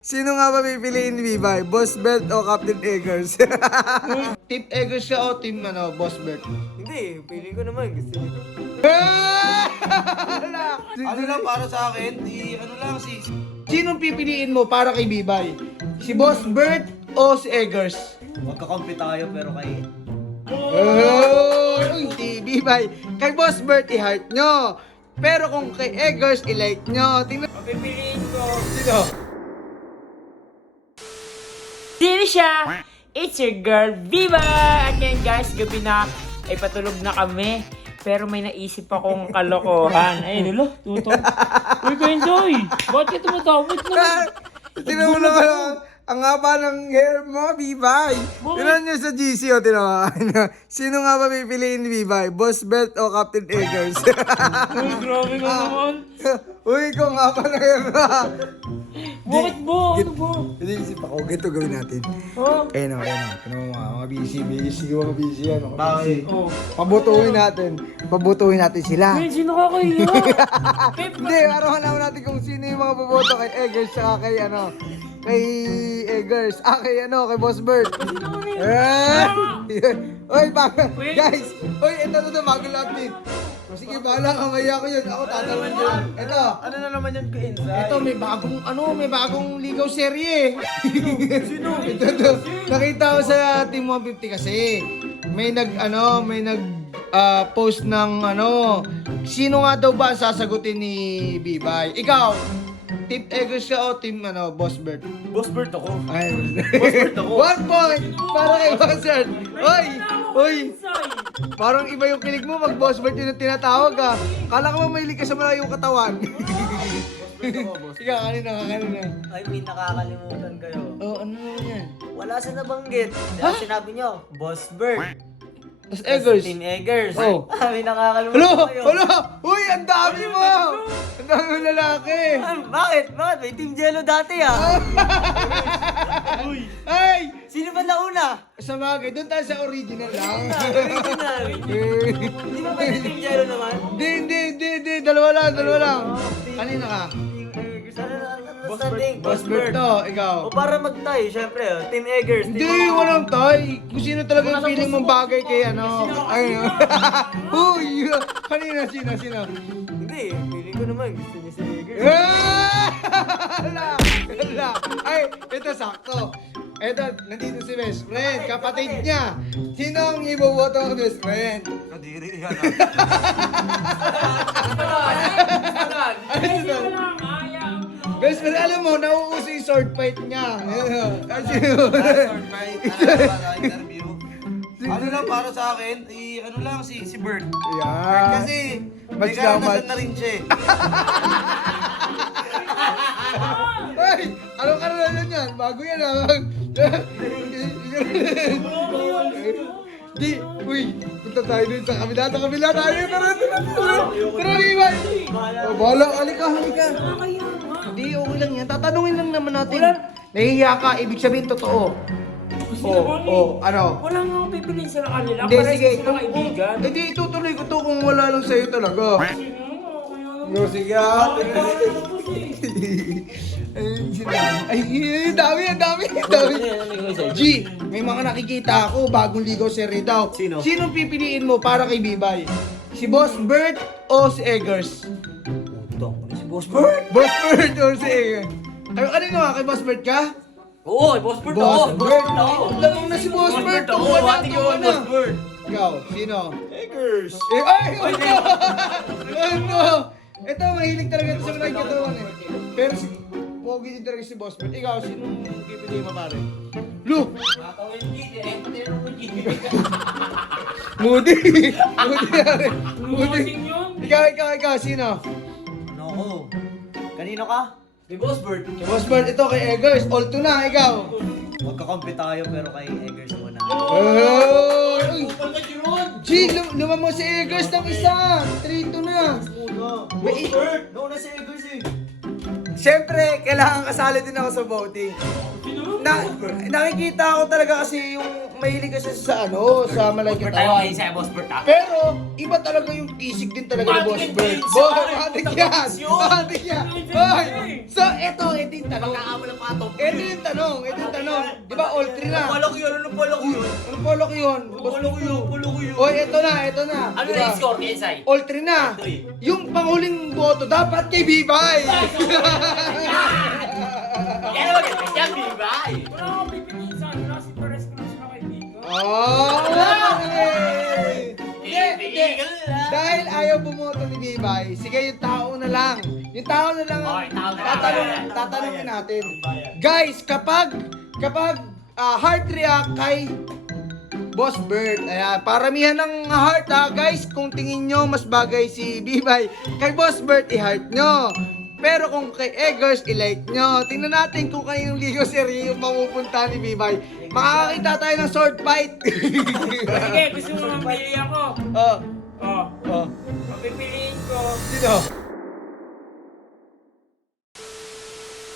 Sino nga ba pipiliin ni Bibay? Boss Bert o Captain Eggers? Team Eggers siya o Team Boss Bert? Hindi, pili ko naman. Gusto niyo. Ano lang para sa akin, Sinong pipiliin mo para kay Bibay? Si Boss Bert o si Eggers? magkakampi tayo pero kay... Oh, si Bibay. Kay Boss Bert i-heart nyo. Pero kung kay Eggers i-like nyo. Tingnan. Pipiliin ko. Sino? Sino siya? It's your girl, Viva! At yan guys, gabi na ay patulog na kami. Pero may naisip akong kalokohan. Ay, nilo, tuto. Uy, ka-enjoy! Bakit ka tumatawid na? Tinan mo naman ang haba ng hair mo, Bibay. Tinan nyo sa GC, o tinan mo. Sino nga ba pipiliin ni Bibay? Boss Bert o Captain Eggers? Uy, grabe ka naman. Uy, kung haba ng hair mo. Bakit ba? Ano ba? Hindi, isip ako, ganito gawin natin. Oh. Ayun o, ayun o. Tinan mo mga busy, mga busy yan. Bakit? Oh. Pabutuhin natin sila. Ay, sino ka kayo? Hindi, arawan naman natin kung sino yung mga boboto kay Eggers saka kay kay Eggers. Kay kay Boss Bert. Oy, guys! Oy, ito na bago lang din. Sige, bahala ka, maya ko yun. Ako tatanungin ko yun. Ito. Ano na naman yan ka-inside? Ito, may bagong ligaw serye. Sino? Ito. Nakita ko sa Team 150 kasi. May post ng sino nga daw ba ang sasagutin ni Bibay? Ikaw, Team Eggers ka o Team Boss Bert? Boss Bert ako. Ay, Boss Bert ako. 1 point para kay Boss Bert. Oy, parang iba yung kilig mo pag Boss Bert yung tinatawag ka. Kala ko mahilig ka sa malayong katawan. Ikaw, kanina. Ay, may nakakalimutan kayo. Oh, ano naman yan? Wala sa nabanggit. Dahil sinabi nyo, Boss Bert. Boss Eggers. Team Eggers. Oh. May nakakalimutan kayo. Uy, ang dami mo! Ang dami mo lalaki! Bakit? May Team Jello dati Ay! Sino ba nauna? Sa bagay, doon tayo sa original lang. Original. Di ba pwede Team Jello naman? Hindi. Dalawa lang. Kanina ka? Team Eggers. Understanding? Boss Bert to, ikaw. O para mag-tie, syempre. Team Eggers. Hindi, walang tay. Kung sino talaga yung feeling mong bagay kay Ayun. Uy! Kanina, sino? Hindi, pili ko naman. Gusto niyo si Eggers. Hala! Ay, ito sakto. Ito, nandito si best friend, kapatid niya. Sino ang iboboto ang best friend? Kadiri yan Best friend, alam mo, nauuso yung sword fight niya. Kasi, interview. Ano lang para sa akin, si Bert. yeah. Kasi, Match may na karanasan match. na rin siya eh. Ay, anong karanasan yan? Bago yan Di, uy, punta tayo dun sa kabila tayo. Tara, Bibay. Oh, bahala, halika. Hindi, okay lang yan. Tatanungin lang naman natin. Nahihiya ka, ibig sabihin totoo. Ano? Wala nga akong pipiliin sa kanila. Hindi, Para sige. sa kaibigan. Hindi, itutuloy ko to kung wala lang sa'yo talaga. No, sige Ay, dami. G, may mga nakikita ako, bagong ligaw serye daw. Sino? Sinong pipiliin mo para kay Bibay? Si Boss Bert o si Eggers? Si Boss Bert. Boss Bert o si Eggers? Kanino ka? Kay Boss Bert ka? Oo, Boss Bert Boss ako. Bert? Lamang na si Boss Bert. ako. Wati ko ang Boss Bert. Ikaw, sino? Eggers. Ano? Ito, mahilig talaga ito sa mga katawan eh. Pero pogi din talaga si Boss Bert. Ikaw, sinong pipiliin mo pare? Lu! Moody! Moody! Ikaw, sino? Ano ako? Kanino ka? Si Boss Bert. Si Boss Bert, ito kay Eggers. All 2 na, ikaw. Magkakampi tayo pero kay Eggers muna. Uy! G, lumamo si Eggers ng isa. 3-2 na. Boss Bert! Nauna si Eggers eh. Siyempre, kailangan kasali din ako sa voting. Nakikita ko talaga kasi yung mahilig kasi sa sa Malaykit Tayo Away. kayo sa Boss Bert ha? Pero, iba talaga yung kisig din talaga ni Boss Bert. Boy, matik yan! Matik yan! Boy! So, ito yung tanong. Ito yung tanong. Di ba, all three na? Palok yun, ano palok yun? Anong polok yun? Palok yun. Oy, ito na. Ano Diba? na yung score kay Sai? All three na. Yung panghuling boto dapat kay Bibay. Yan naman kasi siya, Bibay! Okay. Hindi. Dahil ayaw bumoto ni Bibay, sige yung tao na lang. Yung tao na lang ang Okay, tao na lang. tatanungin natin. Guys, kapag heart react kay Boss Bert, ayan, paramihan ng heart guys, kung tingin nyo mas bagay si Bibay, kay Boss Bert i-heart nyo. Pero kung kay Eggers, i-like nyo. Tingnan natin kung kaninong Ligo Serie yung mapupunta ni Bibay. Makakakita tayo ng sword fight. Sige, gusto mo mapili ako. Oh, Oh, oh. mapipiliin ko. Sino?